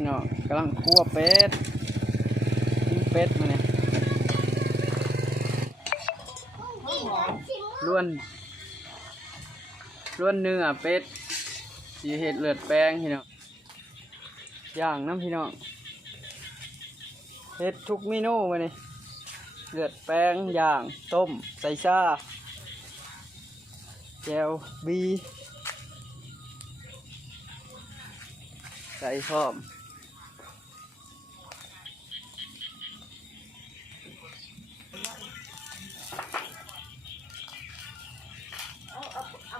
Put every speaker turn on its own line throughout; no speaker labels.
พี่น้องกำลังคั่วเป็ดกินเป็ดมาเนี่ยล้วนล้วนเนื้อเป็ดสีเห็ดเลือดแป้งพี่น้องย่างน้ำพี่น้องเห็ดทุกเมนูมาเนี่ยเลือดแป้งย่างต้มใส่ชาแจวบีใส่พร้อม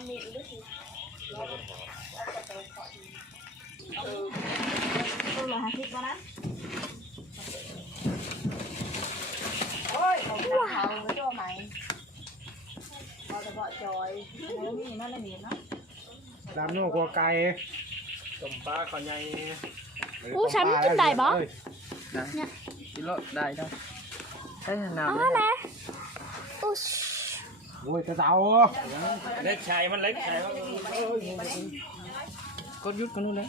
ตัวละห้าสิบวะนะโอ้ยของเขาเขาตัวไหมพอจะเบาะจอยแล้วมีนั่นแหละนี่เนาะ
ดำโน่กัวไก่ต้มปลาขอนใหญ่
อู้ฉันกินได้บ่
นะกิโลได้ได้ใช้น้
อ๋อแหละอู้
โอ้ยกระเตาเล็กชายมันเล็กชายมันำ
กดหยุดกันนู่นเลย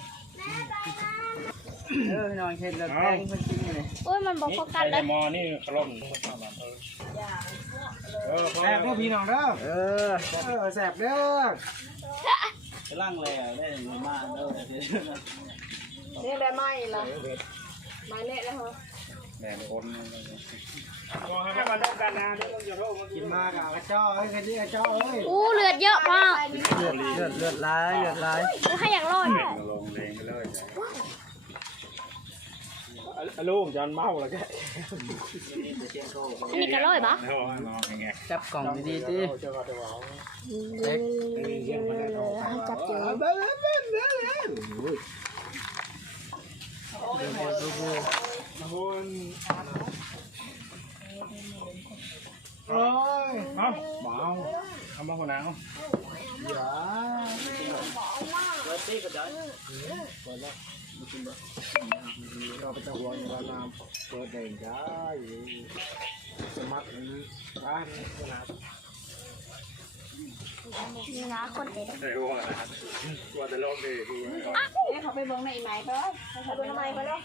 เออพี่น้องเห็ดเลือดแป้งเพิ่นกินอยู่เลย
โอ้ยมันบอกโฟกัสเลย
มอนี่ขลุ่มแสบเด้อพี่น้องเด้อ
เออ
เออแสบเด้อ
ล่างเลยได้มากเด้อ
นี่ได้ไหมล่ะไม้เละแล้วเหรอ
แหนคนมองให้มาต้องการนะ กินมากอะกระเจ้าเอ้ยกระเจ้ากระเจ้าเอ้ย
อู้เลือดเยอะมาก
เลือดเลือดเลือดร้ายเลือดร้าย
อู้ให้อยากรอดด้วย
ลงแรงไปเลยลูกจอนเมาแล้วแก
อันนี้ก็รอดปะ
มองยังไง
จับกล่องดีๆดิ
เจ้าก็จะบอก
เออให้จับ เจอ
คุณโอ้ยเอาเบาเอามาคนหนาวอย่าเราไปจะหัวอยู่ว่าน้ำเปิดเองได้สมัครร้านคนหนาว
นี่นะคนเด็ด
ได้รู้ว่าว่าจะลงดีดู
นี่เขาไปเบิ่งในไม้ไปแล้วเขาไปทำไมไปแล้ว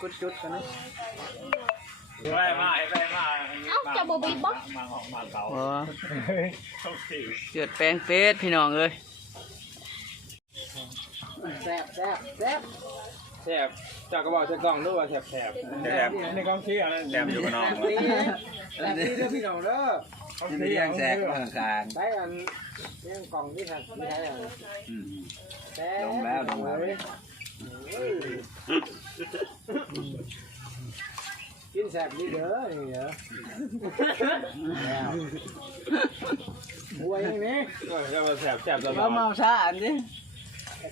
กดจุดกันนะ
ไปมาไปมา
เอ้าจะบบีบบ่
มาของมาเก่า
อ๋อ
ต้องสิ
เลือดแป้งเป็ดพี่น้องเอ้ยแซ่บแซ่บแซ่บ
แสบจากกระบอกจะกล่องด้วยว่าแสบแสบแสบในกองที่อันนั้นแสบอยู่กับน้อง
แซ่บดีเด้อพี่น้องเด้อ
ยังไม่ยังแสบ
กลาง
ได้อันนี่กล่องที่ทันไม่ได้อะ
ลงแล้วลงแล้ว
กินแสบดีเด้อนี่เหรอหวยนี่ก็มาแสบแสบตลอ
เรา
ด
เมาซะอันนี้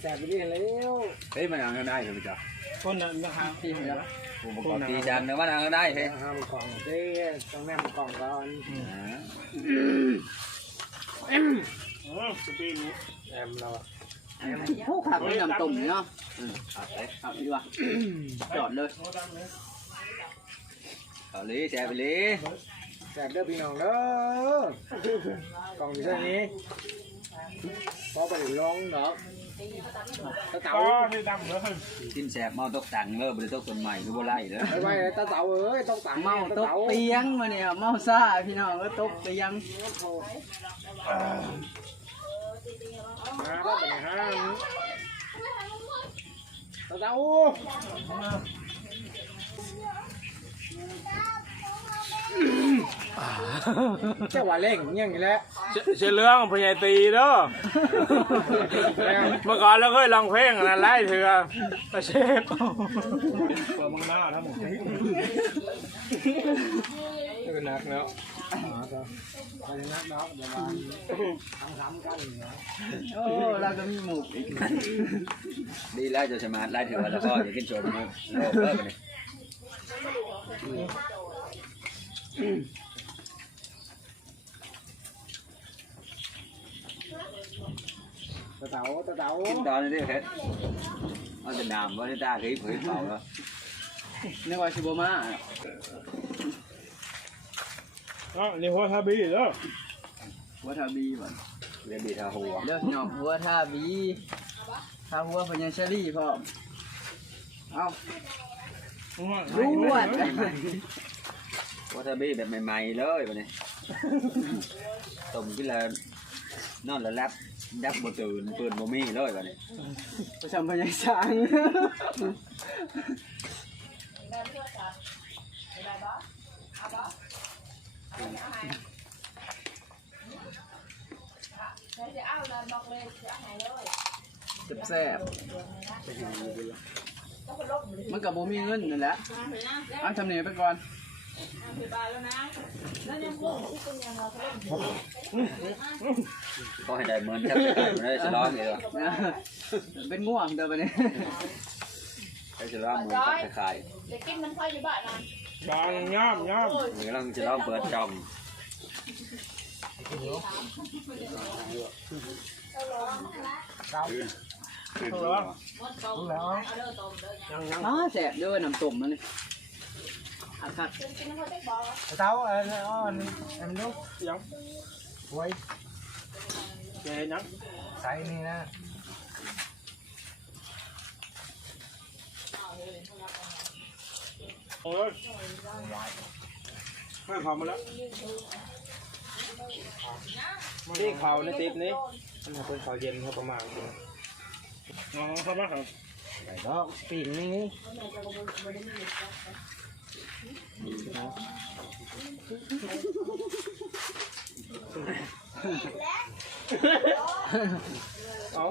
แสบไปเรื่อยแล้ว
เฮ้ยมันเอาได้เหรอพี่จ๊ะ
คนนั้นนะครับ
ที่เดียว
ผมประกอบตีจันเนื้อมันเอาได้เฮ้ย
ห้ามกล่องเด้ต้องแนมกล่องก่อนสปีนี้แอมเรา
ผู้ขับไม่นำตุ่มเนาะ
เอาไป
ขับดีกว่าจอดเลย
เอาเลยแจไปเลย
แสบเด้อพี่น้องเด้อกล่องอยู่เท่านี้พอไปลงเนาะตาเต๋า
กินแสบเมาตกตังเลิกบริตกต้นใหม่หรือบ่ไล่เด้อ
ไปไปตาเต๋าเอ้ยต้องตัง
เมา
ตา
ตก
เต๋า
เตียงมาเนี่ยเมาซะพี่น้องก็ตกเตียง
มาแล้วไปฮะตาเต๋า เจ้าว่าเล่งเงี้ยอย่างนี้แหละ
เชื่อเรื่องพญายตีเด้อเมื่อก่อนเราเคยลองเพลงอันนั้นไล่เถื่อประเชฟ
เปิดมังหน้าทั้งหมดเป็นนักแล้วไปนักเนาะเดี๋ยวมาซ้ำๆกันเนาะ
โอ้เราก็มีหมูอีก
ดีไล่จะสมาร์ทไล่เถื่อแล้วก็อย่ากินโจมมือโลกเลิกไปเลย
ตาเต๋าตาเต๋า
กินตอนนี้เฮ็ดเอาจะดามว่าได้ตาเคยเผยเผาแล้ว
นึกว่าชิโบมา
อ๋อนี่หัวทาบีเด้อ
หัวทาบีบ่
เรียนดีทาหัว
เลือกหนอกหัวทาบีทาหัวพญาเชอรี่พ่อมเอา
ร
รวด
วาซาบิแบบใหม่ๆเลยวันนี้ต้มกินแล้วนอนแล้วรับดับบ่ตื่นเปิดบ่มีเลยวันนี้
ประชาพยังช้างแซ่บๆ มันกับโมมีเงินนั่นแหละเอาทำเนียไปก่อน
ก็ให้ได้เหมือนแทบจะได้ไม่ได้ฉลองเลยว่ะ
เป็นง่วงเดี๋ยวไปนี่
ได้ฉลองเหมือนกับขาย
เด็กกินมันค่อยอยู่บ้านนะ
บางย่อมย่อม
ๆหรือเราฉลองเปิดจอม
อ้าแซ่บเด้วยน้ำต้มมันนี่อัดคัด
เท้าเอันอ่อนอันนู้
ยัง
ไว้
เจ๊ยัง
ใส่นี่นะ
โอ้ยไม่พอมาแล้ว
นี่เขาในติ๊บนี้มันเป็นเขาเย็นเขาประมาณนี้
อ๋อครับครับ
ไอ้ดอกปีกนี่
เอา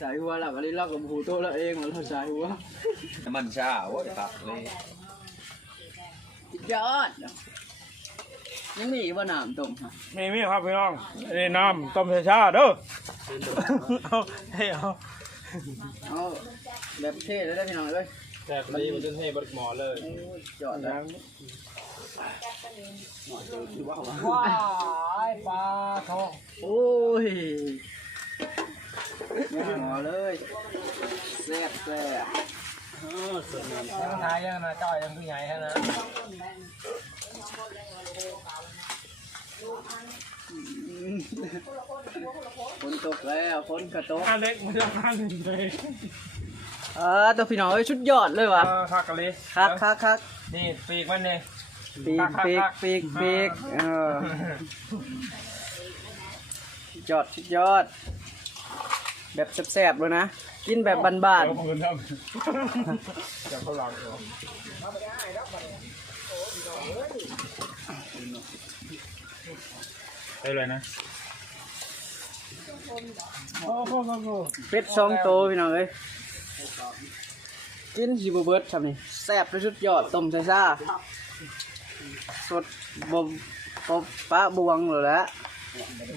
สายหัวหลับอะไรเล่ากับหูโตแล้วเองมันเราสายหัว
น้ำมันชาโอ้ยตักเลย
ยอดยังมีว่าน้ำต้มฮะ
มีมีครับพี่น้องนี่น้ำต้มชาๆเด้อเอาเฮ้ยเอา
เอาแบบเท่เลยได้พี่น้องเลย
แต่พอดีมันจะให้บริหมอเลย
ยอดแล้ว
ว้ายปลาทอง
โอ้ยหมอเลยแซ่บแซ่บ
ยังทายยังนะจ้อยยังคือใหญ่แค่นั้น
ฝนตกแล้วฝนกระตก
อันเล็กมันจะพันเลย
เออตัวพี่น้องเอ้ยชุดยอดเลยว่ะ
คักกันเลย
คักคักคัก
นี่ปีกมันเนี่ย
ปีกปีกปีกปีกเออชุดยอดชุดยอด แบบแซ่บๆเลยนะ กินแบบบ้าน
เดี๋ยวผมทำจะเขาหลังเหรอ ไปเลยนะโอ้โหโอ้โห
ๆเป็ดสองโตวพี่น้องเอ้ยกินสิบเบิร์ดทำนี่แซ่บและชุดยอดต้มใส่ซ่าสดบ่บ่ป้าบวงเลยแหละ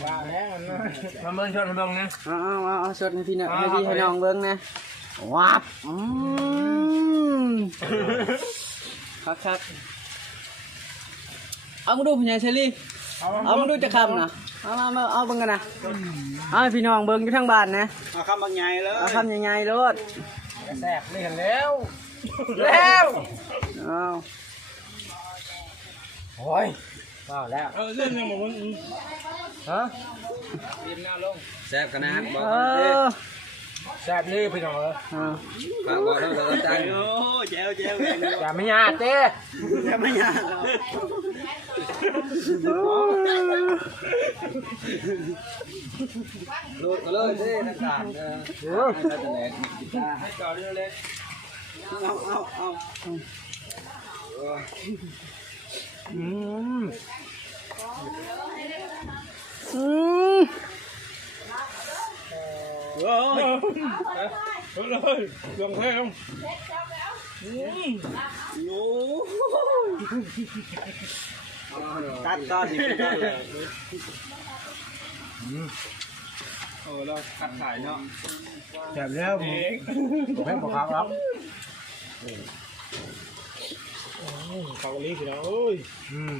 ว่าแล้วนะ
มาเบิ่งชนมาเบิ่งนะ
เอาเอาเอาเอาสดให้พี่น้อง
เอา
ให้พี่
เอา
ให้น้องเบิ้งนะวับอืมคักคักเอามาดูพี่ใหญ่เชอรี่ เอามาดูจะคำนะเอามามาเอาเบิ่งกันนะเอาให้พี่น้องเบิ่งอยู่ทางบ้านนะ
เอาคำบางใหญ่เลย
เอาคำใหญ่ๆรถ
แซ่บนี่เห็นแล้ว
แล้วเอา
โอ้ยว้าวแล้ว
เออเรื่องยังบอกว่า
ฮะ
แซ่บกันนะครับบอก
เอ
กันเลย
อ
แซ่บนี่พี่น้องเอ้ย
เอา
ฝากบอกเราเราจัง
อย่าไม่ยากเต้
รูดกันเลยเด้นักการเด้อ
เออ
ให้ตะแหลกกีตาร์ให้จอดเล็กเอาเอาเอา
อืม
อืม
เออเลยลงแท่ง
ตัดตอนนี้ก็เลย
โอ้เราคัดขายเนาะ
แซ่บแล้วผมผมให้บอกครับครับ
เขาลีพี่น้องเอ้ย
อืม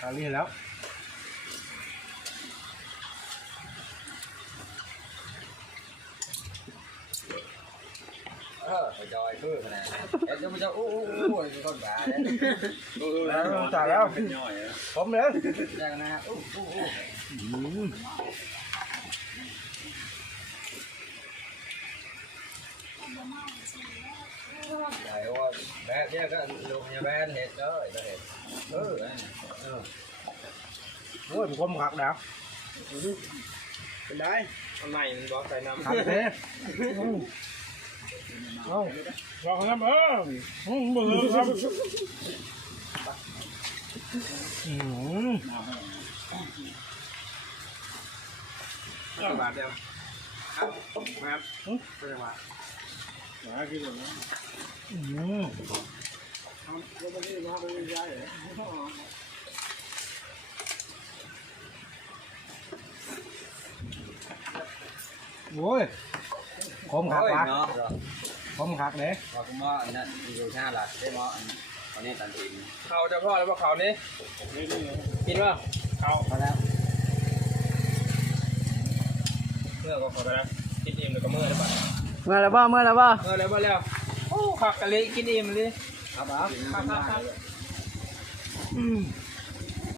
ตอนนี้แล้ว
เออ ไปจอยคือขนาดเอ็ดจะมาจะอู้อู้อู้เป็นคนบ้าเนี่ย
แล้วจ่ายแล้ว
เป็นย่อยอะ
ผมเลย
แรงนะอู้อู้อู้ใหญ่ว่าแม่เนี่ยก็ลูกเนี่ยแม่เห็ดเลยก็เห็ดเออ
โอ้ยผมคมขักแล้ว
เป็นไง
อันไหนมันบอกใส่น้ำ
ขับเด้
บอกน้ำเอออืมมือครับอืม
บาทเดียวครับครับเป็นยังไง
อืม
โอ้ยคมขัก
โอ้ย วะเนาะ
คมขักเด้
พอคุณหมออันนั้นอยู่ท่าหลักได้หมออันอันนี้ตันทีม
เขาจะพ่อแล้วว่าเขานี่กินว่าเขา
พอแล้ว
เมื่อก็เขาไปแล้วกินอิ่มแล้วก็เมื่อแล้วป่ะ
เมื่อแล้วบ่เมื่อแล้วบ่
เมื่อแล้วบ่แล้วโอ้ขักกะลิกินอิ่มเลย
ครับครับ
ครับครับครับ